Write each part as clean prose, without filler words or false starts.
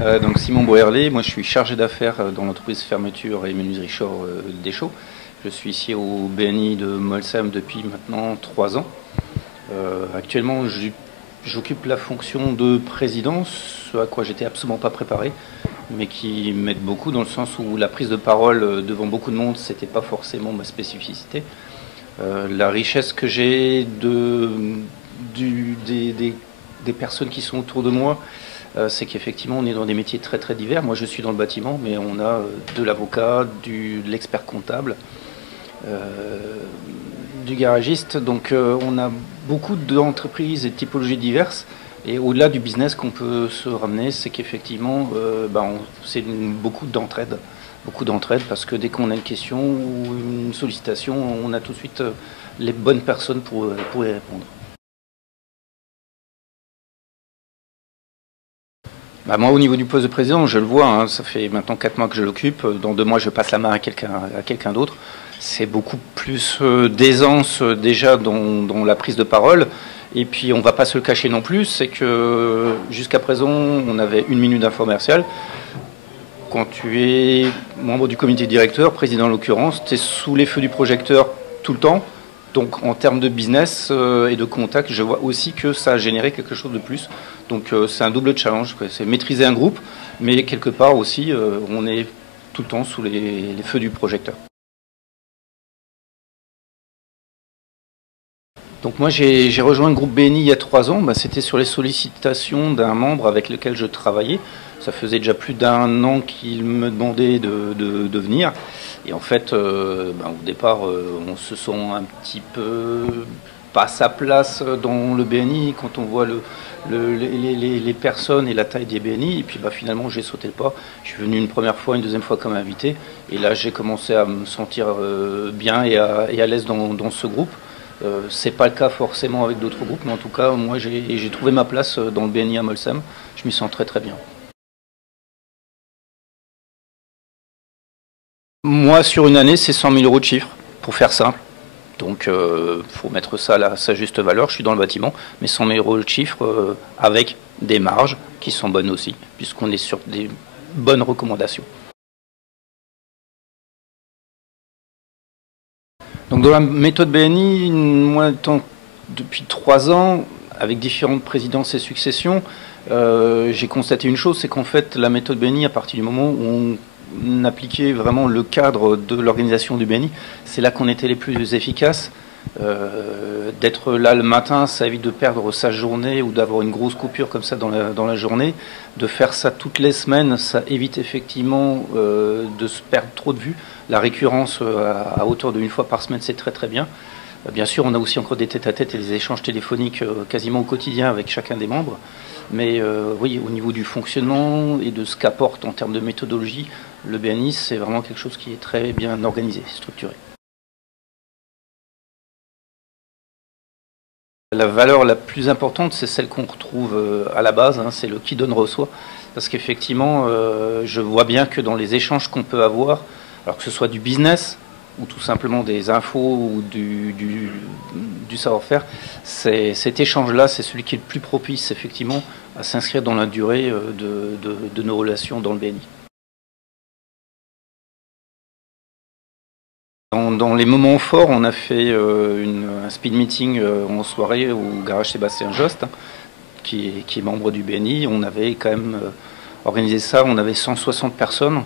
Donc Simon Boerlé, moi je suis chargé d'affaires dans l'entreprise fermeture et menuiserie Shore Deschaux. Je suis ici au BNI de Molsheim depuis maintenant 3 ans. Actuellement j'occupe la fonction de président, ce à quoi j'étais absolument pas préparé, mais qui m'aide beaucoup dans le sens où la prise de parole devant beaucoup de monde, c'était pas forcément ma spécificité. La richesse que j'ai des personnes qui sont autour de moi, c'est qu'effectivement on est dans des métiers très très divers. Moi je suis dans le bâtiment, mais on a de l'avocat, de l'expert comptable, du garagiste. Donc on a beaucoup d'entreprises et de typologies diverses. Et au-delà du business qu'on peut se ramener, c'est qu'effectivement c'est beaucoup d'entraide. Beaucoup d'entraide parce que dès qu'on a une question ou une sollicitation, on a tout de suite les bonnes personnes pour y répondre. Moi, au niveau du poste de président, je le vois, hein, ça fait maintenant 4 mois que je l'occupe. Dans 2 mois, je passe la main à quelqu'un d'autre. C'est beaucoup plus d'aisance déjà dans la prise de parole. Et puis, on ne va pas se le cacher non plus, c'est que jusqu'à présent, on avait 1 minute d'infomercial. Quand tu es membre du comité directeur, président en l'occurrence, tu es sous les feux du projecteur tout le temps. Donc en termes de business et de contact, je vois aussi que ça a généré quelque chose de plus. Donc c'est un double challenge, c'est maîtriser un groupe, mais quelque part aussi, on est tout le temps sous les feux du projecteur. Donc moi j'ai rejoint le groupe BNI il y a 3 ans, c'était sur les sollicitations d'un membre avec lequel je travaillais. Ça faisait déjà plus d'1 an qu'il me demandait de venir. Et en fait, au départ, on se sent un petit peu pas à sa place dans le BNI quand on voit les personnes et la taille des BNI. Et puis finalement, j'ai sauté le pas. Je suis venu une première fois, une deuxième fois comme invité. Et là, j'ai commencé à me sentir bien et à l'aise dans ce groupe. C'est pas le cas forcément avec d'autres groupes, mais en tout cas, moi, j'ai trouvé ma place dans le BNI à Molsheim. Je m'y sens très très bien. Moi, sur une année, c'est 100 000 euros de chiffre, pour faire simple. Donc, faut mettre ça à sa juste valeur. Je suis dans le bâtiment, mais 100 000 euros de chiffre avec des marges qui sont bonnes aussi, puisqu'on est sur des bonnes recommandations. Donc, dans la méthode BNI, moi, depuis 3 ans, avec différentes présidences et successions, j'ai constaté une chose, c'est qu'en fait, la méthode BNI, à partir du moment où on appliquait vraiment le cadre de l'organisation du BNI, c'est là qu'on était les plus efficaces. D'être là le matin, ça évite de perdre sa journée ou d'avoir une grosse coupure comme ça dans la journée. De faire ça toutes les semaines, ça évite effectivement de se perdre trop de vue. La récurrence à hauteur d'1 fois par semaine, c'est très très bien. Bien sûr, on a aussi encore des tête-à-tête et des échanges téléphoniques quasiment au quotidien avec chacun des membres. Mais oui, au niveau du fonctionnement et de ce qu'apporte en termes de méthodologie, le BNI, c'est vraiment quelque chose qui est très bien organisé, structuré. La valeur la plus importante, c'est celle qu'on retrouve à la base, c'est le qui donne reçoit. Parce qu'effectivement, je vois bien que dans les échanges qu'on peut avoir, alors que ce soit du business, ou tout simplement des infos ou du savoir-faire, cet échange-là, c'est celui qui est le plus propice effectivement à s'inscrire dans la durée de nos relations dans le BNI. Dans les moments forts, on a fait un speed meeting en soirée au garage Sébastien Jost, qui est membre du BNI. On avait quand même organisé ça, on avait 160 personnes.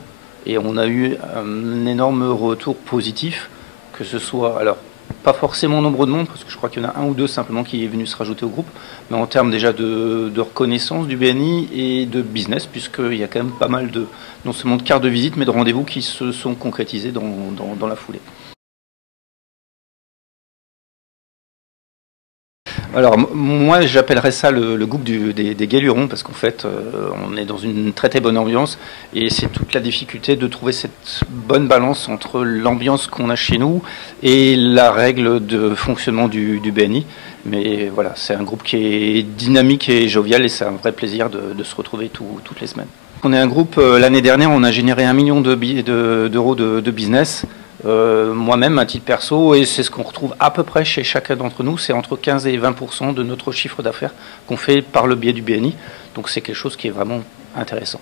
Et on a eu un énorme retour positif, que ce soit, alors pas forcément nombre de monde, parce que je crois qu'il y en a 1 ou 2 simplement qui est venu se rajouter au groupe, mais en termes déjà de reconnaissance du BNI et de business, puisqu'il y a quand même pas mal de, non seulement de cartes de visite, mais de rendez-vous qui se sont concrétisés dans la foulée. Alors moi j'appellerais ça le groupe des Galurons parce qu'en fait on est dans une très très bonne ambiance et c'est toute la difficulté de trouver cette bonne balance entre l'ambiance qu'on a chez nous et la règle de fonctionnement du BNI. Mais voilà, c'est un groupe qui est dynamique et jovial et c'est un vrai plaisir de se retrouver toutes les semaines. On est un groupe, l'année dernière on a généré 1 million d'euros de business. Moi-même à titre perso, et c'est ce qu'on retrouve à peu près chez chacun d'entre nous, c'est entre 15 et 20% de notre chiffre d'affaires qu'on fait par le biais du BNI, donc c'est quelque chose qui est vraiment intéressant.